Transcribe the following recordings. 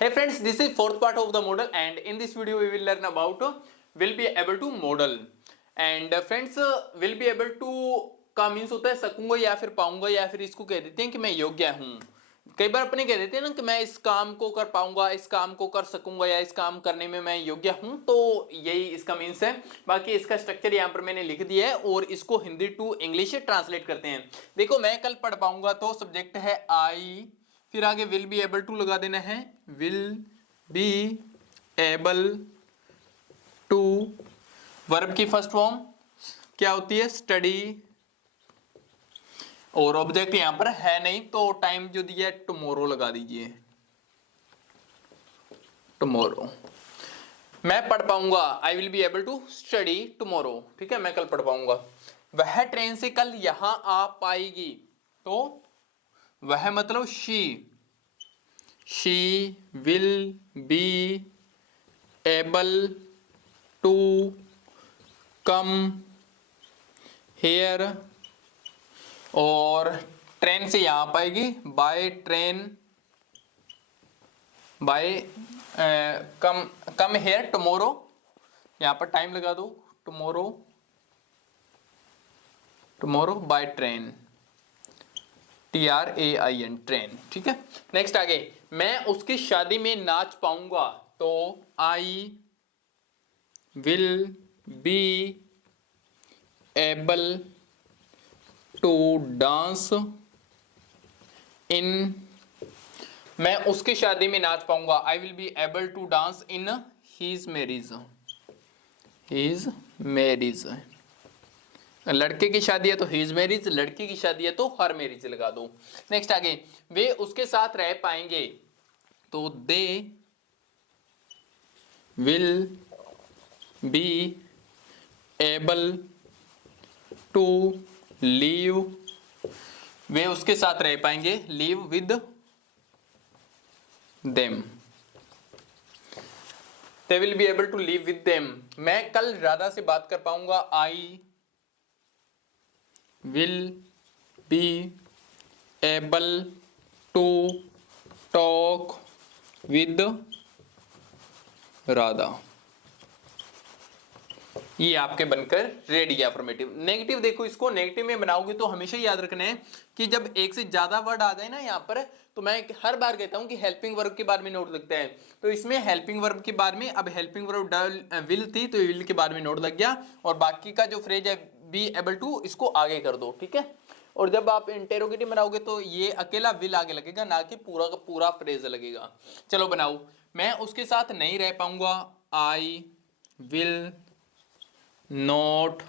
Hey friends, this is fourth part of the model and in this video we will learn about will be able to model and friends will be able to का means होता है सकूंगा या फिर पाऊंगा या फिर इसको कह देते हैं कि मैं योग्य हूं। कई बार अपने कह देते हैं ना कि मैं इस काम को कर पाऊंगा, इस काम को कर सकूंगा या इस काम करने में मैं योग्य हूं, तो यही इसका मीन्स है। बाकी इसका स्ट्रक्चर यहां पर मैंने लिख दिया है और इसको हिंदी टू इंग्लिश ट्रांसलेट करते हैं। देखो मैं कल पढ़ पाऊंगा तो सब्जेक्ट है आई, फिर आगे विल बी एबल टू लगा देना है, will be able to. Verb की फर्स्ट फॉर्म क्या होती है? स्टडी। और ऑब्जेक्ट यहां पर है नहीं तो टाइम जो दिया है टुमारो लगा दीजिए, टुमारो। मैं पढ़ पाऊंगा, I will be able to study tomorrow. ठीक है, मैं कल पढ़ पाऊंगा। वह ट्रेन से कल यहां आ पाएगी, तो वह मतलब she will be able to come here. और ट्रेन से यहां पाएगी, by train, by come here tomorrow. यहां पर टाइम लगा दो, tomorrow, tomorrow by train, TRAIN, train. ठीक है, नेक्स्ट आगे, मैं उसकी शादी में नाच पाऊंगा, तो I will be able to dance in. मैं उसकी शादी में नाच पाऊंगा, I will be able to dance in his marriage, his marriage. लड़के की शादी है तो हीज मैरिज, लड़की की शादी है तो हर मैरिज लगा दो। नेक्स्ट आगे, वे उसके साथ रह पाएंगे, तो they will be able to live. वे उसके साथ रह पाएंगे, live with them, they will be able to live with them. मैं कल राधा से बात कर पाऊंगा, I will be able to talk with Radha. ये आपके बनकर रेडी है अफर्मेटिव। नेगेटिव देखो, इसको नेगेटिव में बनाओगे तो हमेशा याद रखना है कि जब एक से ज्यादा वर्ड आ जाए ना यहाँ पर, तो मैं हर बार कहता हूं कि हेल्पिंग वर्ब के बाद में नोट लगता है। तो इसमें हेल्पिंग वर्ब के बाद में, अब हेल्पिंग वर्ब विल थी तो विल के बाद में नोट लग गया, और बाकी का जो फ्रेज है बी एबल टू, इसको आगे कर दो। ठीक है, और जब आप इंटेरोगेटिव बनाओगे तो ये अकेला विल आगे लगेगा, ना कि पूरा का पूरा फ्रेज लगेगा। चलो बनाओ, मैं उसके साथ नहीं रह पाऊंगा, I will not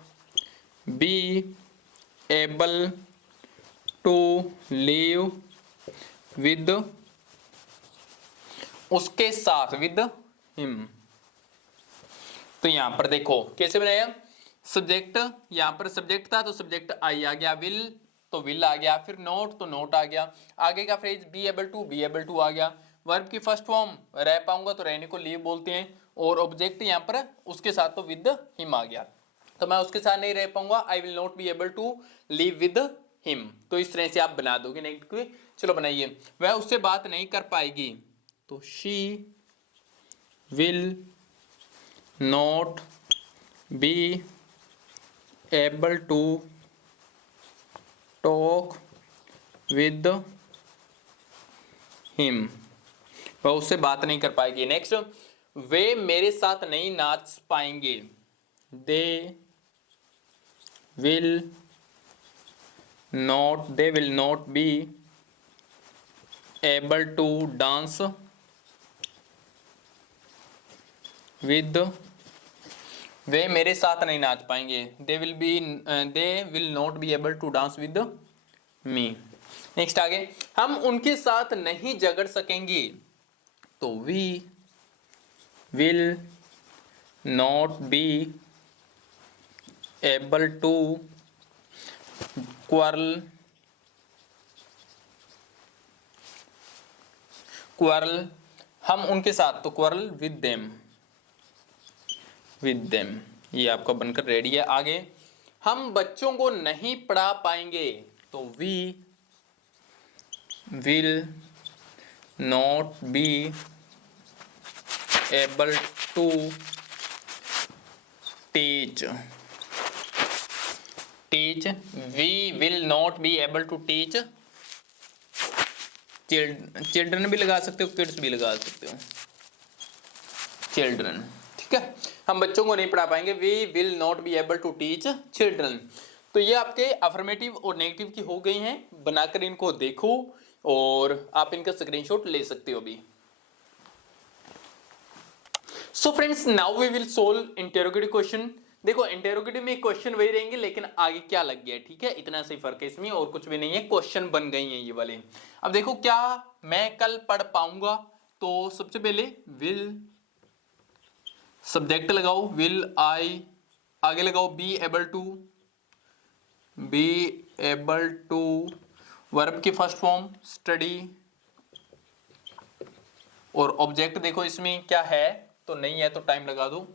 be able to live with, उसके साथ with him। तो यहां पर देखो कैसे बनाया, सब्जेक्ट, यहां पर सब्जेक्ट था तो सब्जेक्ट आई आ गया, विल तो विल आ गया, फिर नोट तो नोट आ गया, आगे का फ्रेज बी एबल टू आ गया। वर्ब की फर्स्ट फॉर्म रह पाऊंगा तो रहने को लीव बोलते हैं, और ऑब्जेक्ट यहां पर उसके साथ तो विद हिम आ गया, तो मैं उसके साथ नहीं रह पाऊंगा, I will not be able to live with him. तो इस तरह से आप बना दोगे नेगेटिव। चलो बनाइए, वह उससे बात नहीं कर पाएगी, तो she will not be able to talk with him, वह उससे बात नहीं कर पाएगी। नेक्स्ट, वे मेरे साथ नहीं नाच पाएंगे, they will not be able to dance with, वे मेरे साथ नहीं नाच पाएंगे, they will not be able to dance with me. Next आगे, हम उनके साथ नहीं झगड़ सकेंगे, तो we will not be able to quarrel, हम उनके साथ तो क्वारल विद देम। ये आपका बनकर रेडी है। आगे, हम बच्चों को नहीं पढ़ा पाएंगे, तो we will not be able to teach, teach, we will not be able to teach children भी लगा सकते हो, किड्स भी लगा सकते हो, चिल्ड्रन, ठीक है। हम बच्चों को नहीं पढ़ा पाएंगे, we will not be able to teach children. तो ये आपके अफर्मेटिव और नेगेटिव की हो गई हैं, बनाकर इनको देखो और आप इनका स्क्रीनशॉट ले सकते हो अभी। So friends, now we will solve interrogative question. देखो इंटेरोगेटिव में क्वेश्चन वही रहेंगे, लेकिन आगे क्या लग गया, ठीक है, इतना सही फर्क है इसमें, और कुछ भी नहीं है, क्वेश्चन बन गई हैं ये वाले। अब देखो, क्या मैं कल पढ़ पाऊंगा, तो सबसे पहले विल, सब्जेक्ट लगाओ विल आई, आगे लगाओ be able to, be able to, verb की फर्स्ट फॉर्म स्टडी, और ऑब्जेक्ट देखो इसमें क्या है, तो नहीं है तो टाइम लगा दो,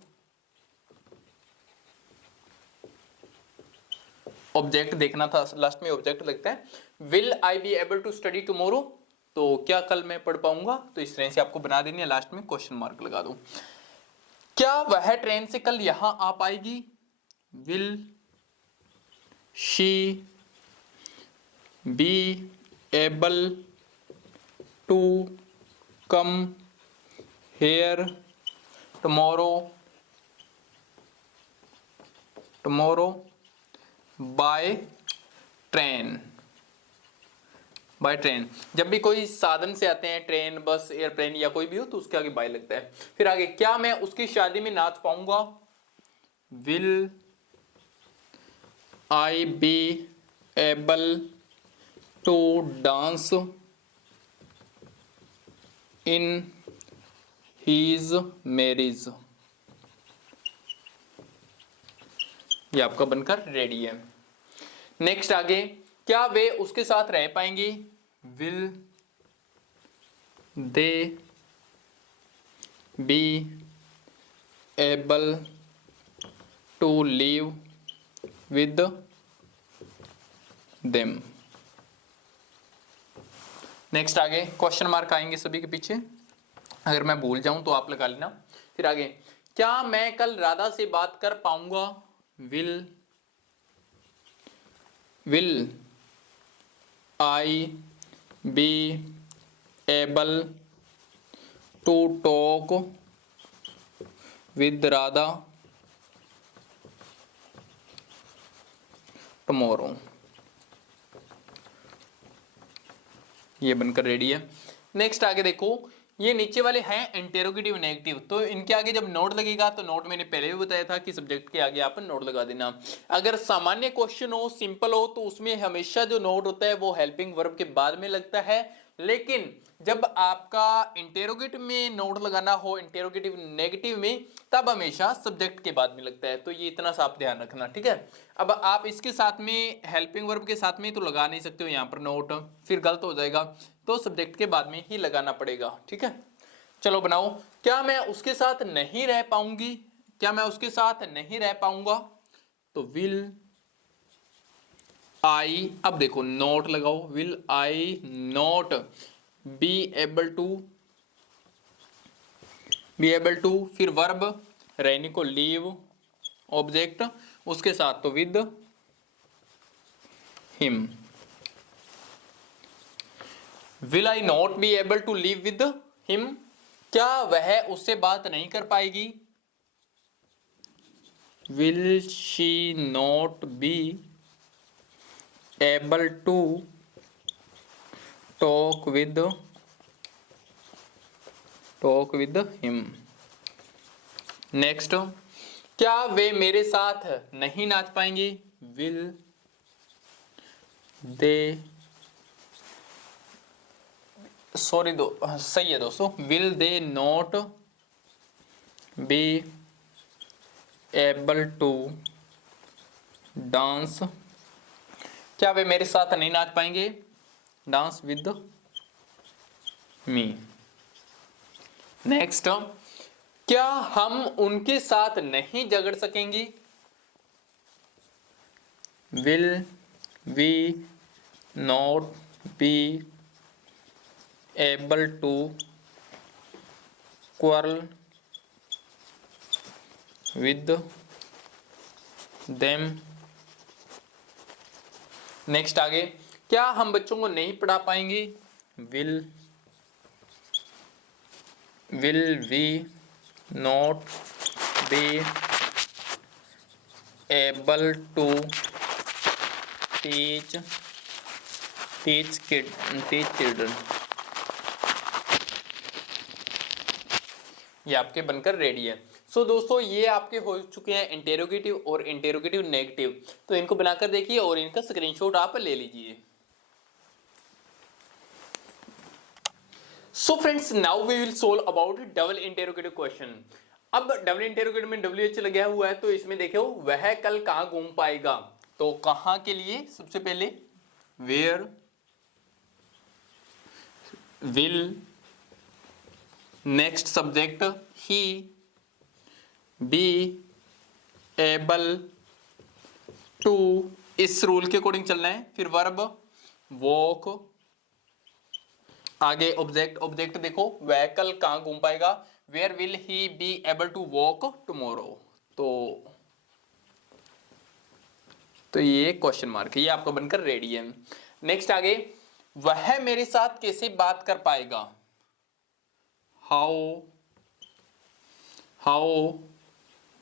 ऑब्जेक्ट देखना था, लास्ट में ऑब्जेक्ट लगता है। Will I be able to study tomorrow, तो क्या कल मैं पढ़ पाऊंगा, तो इस तरह से आपको बना देनी है, लास्ट में क्वेश्चन मार्क लगा दो। क्या वह ट्रेन से कल यहां आ पाएगी, will she be able to come here tomorrow, tomorrow by train, by train. जब भी कोई साधन से आते हैं, ट्रेन, बस, एयरप्लेन या कोई भी हो, तो उसके आगे बाय लगता है। फिर आगे, क्या मैं उसकी शादी में नाच पाऊंगा, will I be able to dance in his marriage, ये आपका बनकर रेडी है। नेक्स्ट आगे, क्या वे उसके साथ रह पाएंगे, will they be able to live with them. Next आगे क्वेश्चन मार्क आएंगे सभी के पीछे, अगर मैं भूल जाऊं तो आप लगा लेना। फिर आगे, क्या मैं कल राधा से बात कर पाऊंगा, will I be able to talk with Radha tomorrow, ये बनकर रेडी है। नेक्स्ट आगे देखो, ये नीचे वाले हैं इंटेरोगेटिव नेगेटिव, तो इनके आगे जब नोट लगेगा, तो नोट मैंने पहले भी बताया था कि सब्जेक्ट के आगे आप नोट लगा देना। अगर सामान्य क्वेश्चन हो, सिंपल हो, तो उसमें हमेशा जो नोट होता है वो हेल्पिंग वर्ब के बाद में लगता है, लेकिन जब आपका इंटेरोगेटिव में नोट लगाना हो, इंटेरोगेटिव नेगेटिव में, तब हमेशा सब्जेक्ट के बाद में लगता है। तो ये इतना सा आप ध्यान रखना, ठीक है। अब आप इसके साथ में हेल्पिंग वर्ब के साथ में तो लगा नहीं सकते हो यहाँ पर नोट, फिर गलत हो जाएगा, तो सब्जेक्ट के बाद में ही लगाना पड़ेगा, ठीक है। चलो बनाओ, क्या मैं उसके साथ नहीं रह पाऊंगी, क्या मैं उसके साथ नहीं रह पाऊंगा, तो विल आई, अब देखो नोट लगाओ, will I not be able to, फिर वर्ब रहने को लीव, ऑब्जेक्ट उसके साथ तो with him. Will I not be able to live with him, क्या वह उससे बात नहीं कर पाएगी, will she not be able to talk with him. Next, क्या वे मेरे साथ नहीं नाच पाएंगे, विल दे, सॉरी सही है दोस्तों, will they not be able to dance, क्या वे मेरे साथ नहीं नाच पाएंगे, डांस विद मी। नेक्स्ट, क्या हम उनके साथ नहीं झगड़ सकेंगे, will we not be able to quarrel with them। Next आगे, क्या हम बच्चों को नहीं पढ़ा पाएंगे? will we not be able to teach children। ये आपके बनकर रेडी है। सो दोस्तों ये आपके हो चुके हैं इंटेरोगेटिव और इंटेरोगेटिव नेगेटिव, तो इनको बनाकर देखिए और इनका स्क्रीनशॉट आप ले लीजिए। So friends, now we will solve about double interrogative question. अब डबल इंटेरोगेटिव में WH लगा हुआ है, तो इसमें देखो वह कल कहां घूम पाएगा, तो कहां के लिए सबसे पहले where will, next subject he be able to, इस रूल के अकॉर्डिंग चलना है। फिर वर्ब वॉक, आगे ऑब्जेक्ट देखो वह कल कहां घूम पाएगा, where will he be able to walk tomorrow. तो ये क्वेश्चन मार्क है, ये आपका बनकर रेडी है। नेक्स्ट आगे, वह मेरे साथ कैसे बात कर पाएगा, how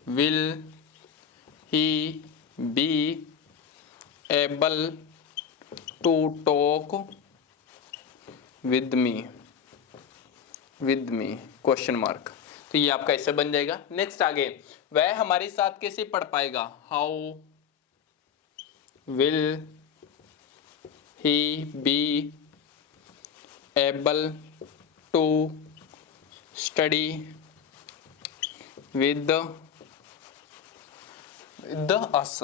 will he be able to talk with me question mark. तो ये आपका ऐसे बन जाएगा। नेक्स्ट आगे, वह हमारे साथ कैसे पढ़ पाएगा, how will he be able to study with us.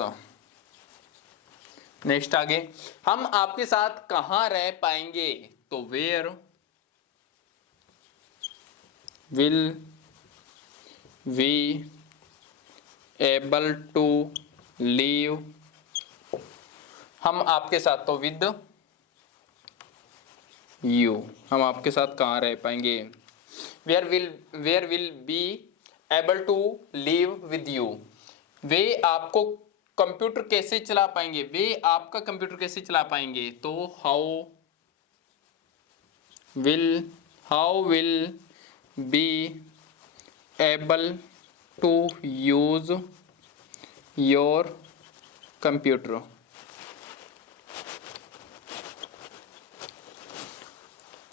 Next आगे, हम आपके साथ कहां रह पाएंगे, तो where will we able to leave, हम आपके साथ, तो विद यू, हम आपके साथ कहाँ रह पाएंगे। Where will be able to live with you, वे आपको कंप्यूटर कैसे चला पाएंगे, वे आपका कंप्यूटर कैसे चला पाएंगे, तो how will be able to use your computer,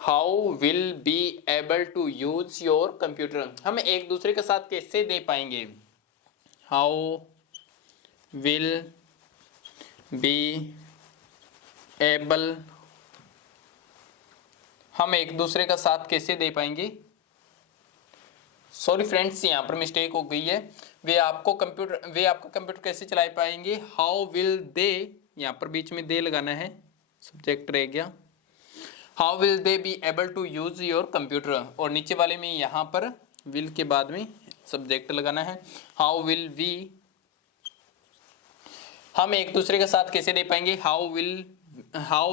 how will be able to use your computer, हम एक दूसरे के साथ कैसे दे पाएंगे, हाउ विल बी एबल, हम एक दूसरे का साथ कैसे दे पाएंगे, सॉरी फ्रेंड्स यहाँ पर मिस्टेक हो गई है, वे आपका कंप्यूटर कैसे चला पाएंगे, हाउ विल दे, यहाँ पर बीच में दे लगाना है, सब्जेक्ट रह गया, how will they be able to use your computer, और नीचे वाले में यहाँ पर विल के बाद में सब्जेक्ट लगाना है, हाउ विल वी, हम एक दूसरे के साथ कैसे दे पाएंगे, how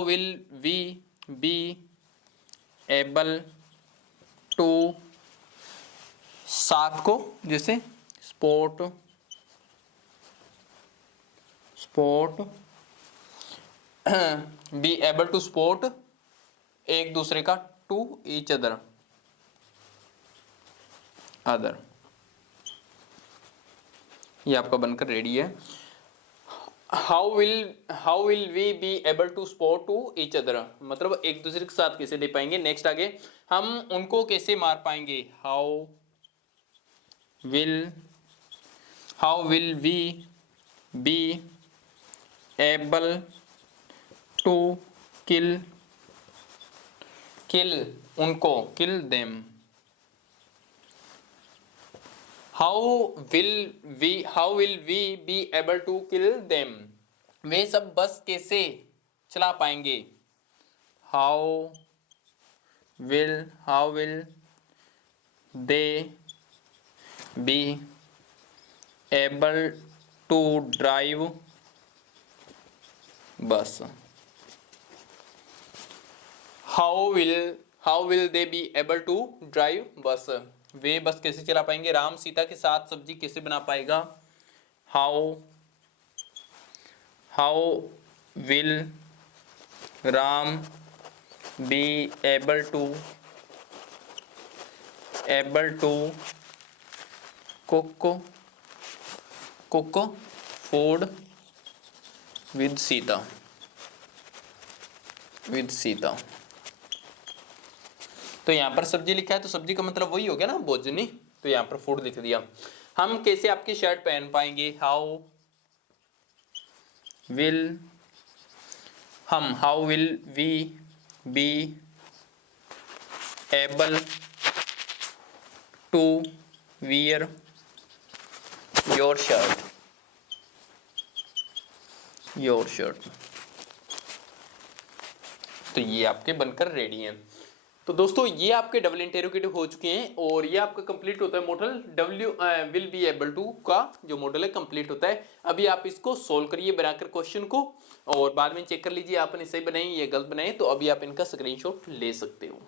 will we be able to, साथ को जैसे sport be able to support एक दूसरे का, टू ईच अदर, ये आपका बनकर रेडी है। How will we be able to support to each other, मतलब एक दूसरे के साथ कैसे दे पाएंगे। नेक्स्ट आगे, हम उनको कैसे मार पाएंगे, how will we be able to kill उनको, kill them, how will we be able to kill them, वे सब बस कैसे चला पाएंगे, how will they be able to drive bus, how how will they be able to drive bus, वे बस कैसे चला पाएंगे। राम सीता के साथ सब्जी कैसे बना पाएगा, how will Ram be able to cook food with Sita तो यहाँ पर सब्जी लिखा है तो सब्जी का मतलब वही हो गया ना, भोजनी, तो यहाँ पर फूड लिख दिया। हम कैसे आपकी शर्ट पहन पाएंगे, how will we be able to wear your shirt. तो ये आपके बनकर रेडी हैं। तो दोस्तों ये आपके डबल इंटेरोगेटिव हो चुके हैं और ये आपका कंप्लीट होता है model will be able to का जो मॉडल है कंप्लीट होता है। अभी आप इसको सोल्व करिए बनाकर क्वेश्चन को और बाद में चेक कर लीजिए आपने सही बनाई या गलत बनाई, तो अभी आप इनका स्क्रीनशॉट ले सकते हो।